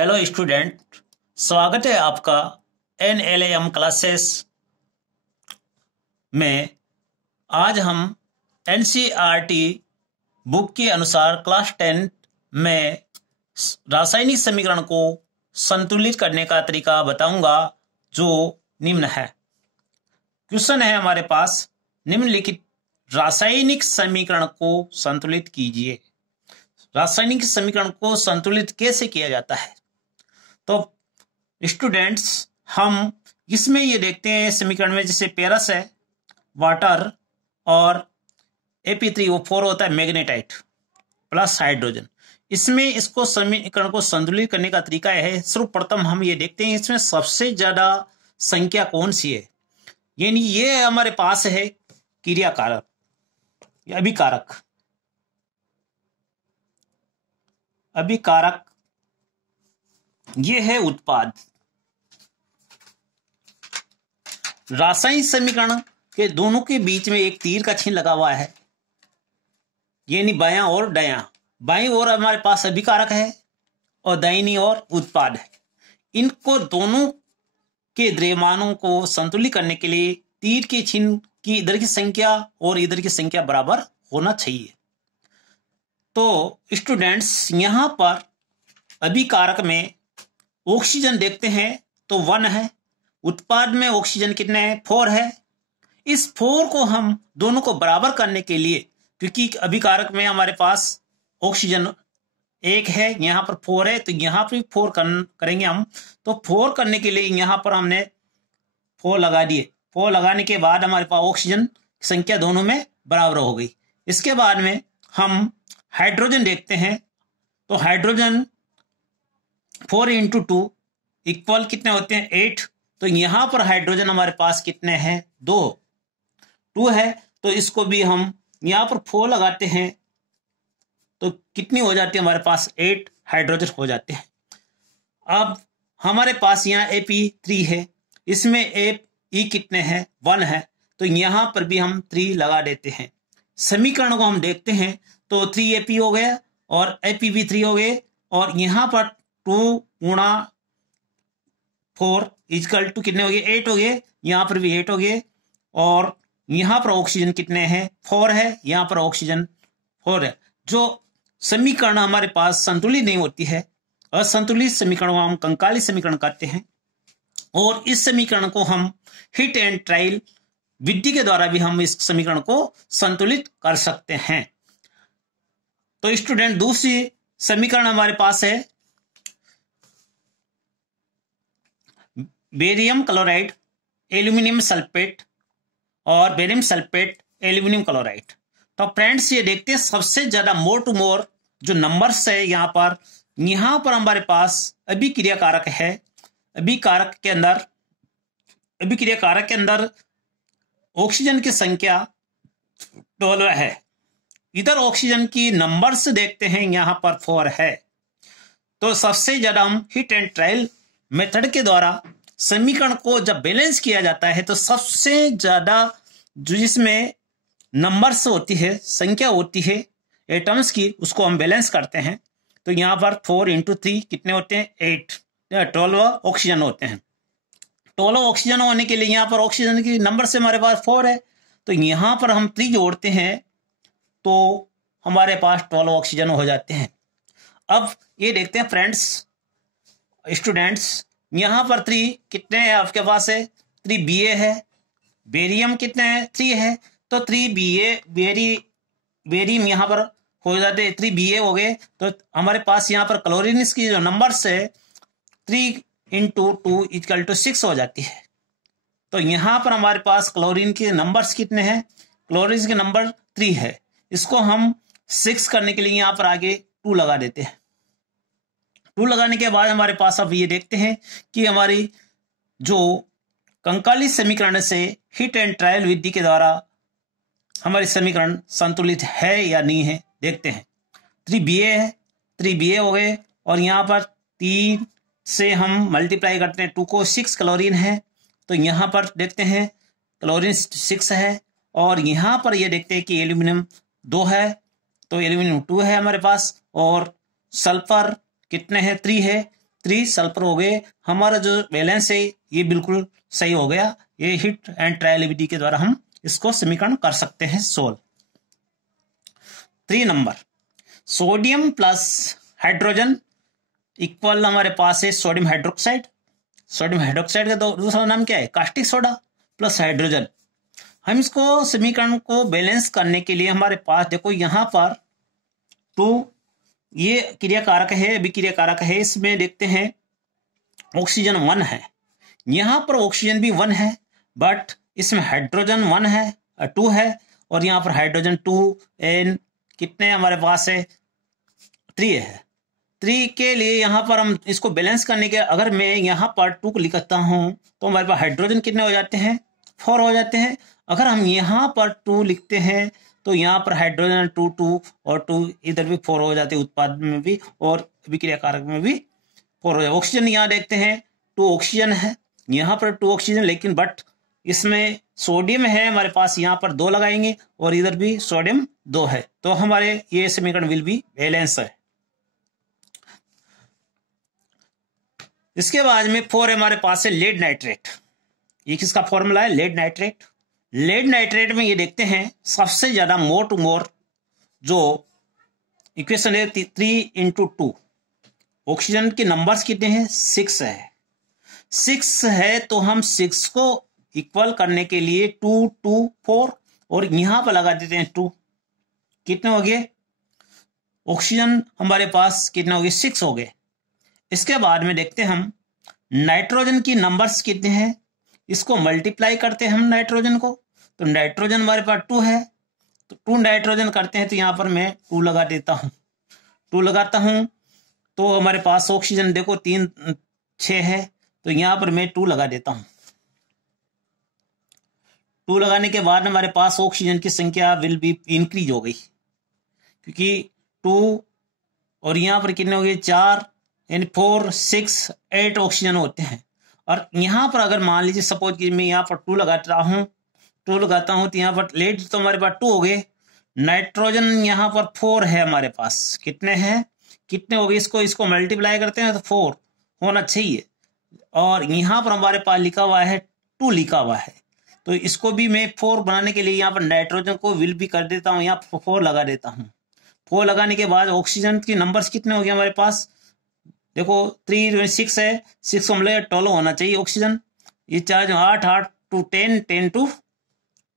Hello student, स्वागत है आपका NLAM क्लासेस में। आज हम NCERT बुक के अनुसार क्लास 10 में रासायनिक समीकरण को संतुलित करने का तरीका बताऊंगा, जो निम्न है। क्वेश्चन है हमारे पास, निम्नलिखित रासायनिक समीकरण को संतुलित कीजिए। रासायनिक समीकरण को संतुलित कैसे किया जाता है? तो स्टूडेंट्स, हम इसमें ये देखते हैं समीकरण में, जैसे पेरस है, वाटर और Ap3O4 होता है मैग्नेटाइट प्लस हाइड्रोजन। इसमें इसको समीकरण को संतुलित करने का तरीका है। सर्वप्रथम हम ये देखते हैं इसमें सबसे ज्यादा संख्या कौन सी है। यानी ये हमारे पास है क्रियाकारक, अभिकारक। अभिकारक ये है उत्पाद। रासायनिक समीकरण के दोनों के बीच में एक तीर का चिन्ह लगा हुआ है, यानी बायां और दायां। बाईं ओर हमारे पास अभिकारक है और दाहिनी ओर उत्पाद है। इनको दोनों के द्रव्यमानों को संतुलित करने के लिए तीर के चिन्ह की इधर की संख्या और इधर की संख्या बराबर होना चाहिए। तो स्टूडेंट्स, यहां पर अभिकारक में ऑक्सीजन देखते हैं तो 1 है, उत्पाद में ऑक्सीजन कितने हैं? 4 है। इस 4 को हम दोनों को बराबर करने के लिए, क्योंकि अभिकारक में हमारे पास ऑक्सीजन 1 है, यहां पर 4 है, तो यहां पर भी 4 करेंगे हम। तो 4 करने के लिए यहां पर हमने 4 लगा दिए। 4 लगाने के बाद हमारे पास ऑक्सीजन संख्या दोनों में बराबर हो गई। इसके बाद में हम हाइड्रोजन देखते हैं, तो हाइड्रोजन 4 × 2 इक्वल कितने होते हैं? 8। तो यहां पर हाइड्रोजन हमारे पास कितने हैं? 2 है। तो इसको भी हम यहां पर 4 लगाते हैं तो कितनी हो जाती है हमारे पास? 8 हाइड्रोजन हो जाते हैं। अब हमारे पास यहाँ Ap3 है, इसमें E कितने हैं? 1 है। तो यहां पर भी हम 3 लगा देते हैं। समीकरण को हम देखते हैं तो 3Ap हो गया और Ap भी 3 हो गए, और यहां पर 2 × 4 = कितने हो गए? 8 हो गए। यहां पर भी 8 हो गए, और यहां पर ऑक्सीजन कितने हैं? 4 है। यहां पर ऑक्सीजन 4 है। जो समीकरण हमारे पास संतुलित नहीं होती है, असंतुलित समीकरण को हम कंकाली समीकरण कहते हैं। और इस समीकरण को हम हिट एंड ट्रायल विधि के द्वारा भी हम इस समीकरण को संतुलित कर सकते हैं। तो स्टूडेंट, दूसरी समीकरण हमारे पास है बेरियम क्लोराइड, एल्यूमिनियम सल्फेट और बेरियम सल्फेट, एल्यूमिनियम क्लोराइड। तो फ्रेंड्स, ये देखते हैं सबसे ज्यादा मोर टू मोर जो नंबर्स है यहां पर हमारे पास अभिक्रियाकारक है। अभिक्रियाकारक के अंदर ऑक्सीजन की संख्या 12 है। इधर ऑक्सीजन की नंबर्स देखते हैं, यहां पर 4 है। तो सबसे ज्यादा हम हिट एंड ट्रायल मेथड के द्वारा समीकरण को जब बैलेंस किया जाता है, तो सबसे ज्यादा जो जिसमें नंबर्स होती है, संख्या होती है एटम्स की, उसको हम बैलेंस करते हैं। तो यहां पर 4 × 3 कितने होते हैं? 8, 12 ऑक्सीजन होते हैं। 12 ऑक्सीजन होने के लिए यहां पर ऑक्सीजन की नंबर से हमारे पास 4 है, तो यहां पर हम 3 जोड़ते हैं तो हमारे पास 12 ऑक्सीजन हो जाते हैं। अब ये देखते हैं फ्रेंड्स, स्टूडेंट्स, यहां पर 3 कितने हैं आपके पास? है 3 Ba है। बेरियम कितने हैं? 3 है। तो 3 बेरियम यहां पर हो जाते हैं, 3 Ba हो गए। तो हमारे पास यहां पर क्लोरीन की जो नंबर्स है 3 × 2 = 6 हो जाती है। तो यहां पर हमारे पास क्लोरीन के नंबर्स कितने हैं? क्लोरीन के नंबर 3 है। इसको हम 6 करने के लिए यहां पर आगे 2 लगा देते हैं। 2 लगाने के बाद हमारे पास अब ये देखते हैं कि हमारी जो कंकाली समीकरण से हिट एंड ट्रायल विधि के द्वारा हमारी समीकरण संतुलित है या नहीं है। देखते हैं, 3 Ba है, 3 Ba हो गए, और यहां पर 3 से हम मल्टीप्लाई करते हैं 2 को, 6 क्लोरीन है। तो यहां पर देखते हैं क्लोरीन 6 है, और यहां पर ये देखते हैं कि एल्यूमिनियम 2 है, तो एल्यूमिनियम 2 है हमारे पास, और सल्फर कितने हैं? 3 है। 3 सल्फर हो गए। हमारा जो बैलेंस है ये बिल्कुल सही हो गया। ये हिट एंड ट्रायल विधि के द्वारा हम इसको समीकरण कर सकते हैं solve. 3 number, sodium plus hydrogen equal हमारे पास है सोडियम हाइड्रोक्साइड। सोडियम हाइड्रोक्साइड का दूसरा नाम क्या है? Caustic soda plus hydrogen. हम इसको समीकरण को बैलेंस करने के लिए हमारे पास देखो यहाँ पर 2 ये क्रिया कारक है, अभिक्रिया कारक है। इसमें देखते हैं ऑक्सीजन 1 है, यहाँ पर ऑक्सीजन भी 1 है, बट इसमें हाइड्रोजन 1 है 2 है, और यहाँ पर हाइड्रोजन 2 एन कितने हमारे पास है? 3 है। 3 के लिए यहाँ पर हम इसको बैलेंस करने के, अगर मैं यहाँ पर 2 को लिखता हूँ तो हमारे पास हाइड्रोजन कितने हो जाते हैं? 4 हो जाते हैं। अगर हम यहाँ पर 2 लिखते हैं तो यहाँ पर हाइड्रोजन 2 और 2 इधर भी 4 हो जाते हैं, उत्पाद में भी और अभिक्रिया कारक में भी 4 हो जाते। ऑक्सीजन यहाँ देखते हैं 2 ऑक्सीजन है, यहाँ पर 2 ऑक्सीजन, लेकिन बट इसमें सोडियम है हमारे पास, यहाँ पर 2 लगाएंगे और इधर भी सोडियम 2 है, तो हमारे ये समीकरण विल बी बैलेंस है। इसके बाद में 4 हमारे पास है लेड नाइट्रेट। ये किसका फॉर्मूला है? Lead nitrate. लेड नाइट्रेट में ये देखते हैं सबसे ज्यादा मोर टू मोर जो इक्वेशन है 3 × 2। ऑक्सीजन के नंबर्स कितने हैं? 6 है। 6 है तो हम 6 को इक्वल करने के लिए 2 2 4 और यहां पर लगा देते हैं 2। कितने हो गए? ऑक्सीजन हमारे पास कितने हो गए? 6 हो गए। इसके बाद में देखते हैं हम नाइट्रोजन की नंबर्स कितने हैं, इसको मल्टीप्लाई करते हैं हम नाइट्रोजन को, तो नाइट्रोजन हमारे पास 2 है, तो 2 नाइट्रोजन करते हैं, तो यहाँ पर मैं 2 लगा देता हूँ। 2 लगाता हूँ तो हमारे पास ऑक्सीजन देखो 3 6 है, तो यहाँ पर मैं 2 लगा देता हूँ। 2 लगाने के बाद हमारे पास ऑक्सीजन की संख्या विल बी इंक्रीज हो गई, क्योंकि 2 और यहाँ पर कितने हो गए? 4 यानी 4 6 8 ऑक्सीजन होते हैं। और यहाँ पर अगर मान लीजिए सपोज कि मैं यहाँ पर 2 लगाता हूँ तो यहाँ पर लेड तो हमारे पास 2 हो गए, नाइट्रोजन यहाँ पर 4 है हमारे पास। कितने हैं? कितने हो गए? इसको मल्टीप्लाई करते हैं तो 4 होना चाहिए, और यहाँ पर हमारे पास लिखा हुआ है 2 लिखा हुआ है, तो इसको भी मैं 4 बनाने के लिए यहाँ पर नाइट्रोजन को विल भी कर देता हूँ, यहाँ 4 लगा देता हूँ। 4 लगाने के बाद ऑक्सीजन के नंबर्स कितने हो गए हमारे पास? देखो 3 6 है, 6 को मिलाकर 12 होना चाहिए ऑक्सीजन। ये 4 8 8 टू 10 10 टू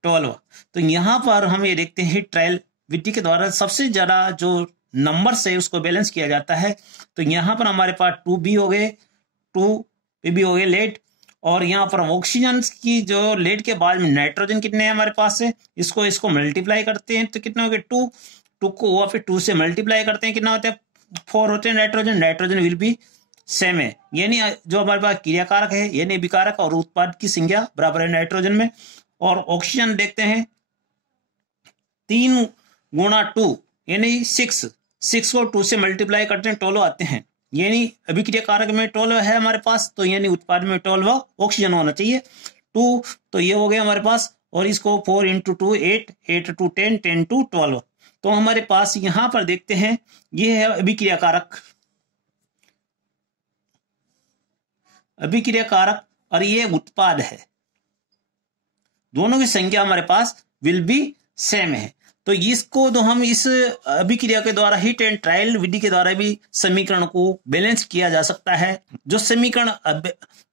12। तो यहाँ पर हम ये देखते हैं ट्रायल विधि के द्वारा सबसे ज्यादा जो नंबर है उसको बैलेंस किया जाता है। तो यहाँ पर हमारे पास 2 भी हो गए, 2 भी हो गए लेड, और यहाँ पर ऑक्सीजन की जो लेड के बाद में नाइट्रोजन कितने हैं हमारे पास है, इसको मल्टीप्लाई करते हैं तो कितने हो गए? 2 को वहाँ पे 2 से मल्टीप्लाई करते हैं, कितना होता है? 4 होते हैं नाइट्रोजन विल बी सेम है, यानी जो हमारे पास क्रिया कारक है यानी विकारक और उत्पाद की संख्या बराबर है नाइट्रोजन में। और ऑक्सीजन देखते हैं 3 × 2 यानी 6 को 2 से मल्टीप्लाई करते हैं 12 आते हैं, यानी अभिक्रिया कारक में 12 है हमारे पास, तो यानी उत्पाद में 12 ऑक्सीजन होना चाहिए। 2 तो ये हो गया हमारे पास, और इसको 4 × 2 8 8 टू 10 10 टू 12। तो हमारे पास यहां पर देखते हैं ये है अभिक्रिया कारक और ये उत्पाद है, दोनों की संख्या हमारे पास विल बी सेम है। तो इसको तो हम इस अभिक्रिया के द्वारा हिट एंड ट्रायल विधि के द्वारा भी समीकरण को बैलेंस किया जा सकता है। जो समीकरण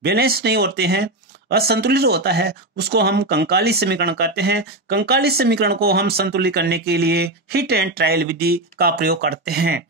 बैलेंस नहीं होते हैं, असंतुलित होता है, उसको हम कंकाली समीकरण कहते हैं। कंकाली समीकरण को हम संतुलित करने के लिए हिट एंड ट्रायल विधि का प्रयोग करते हैं।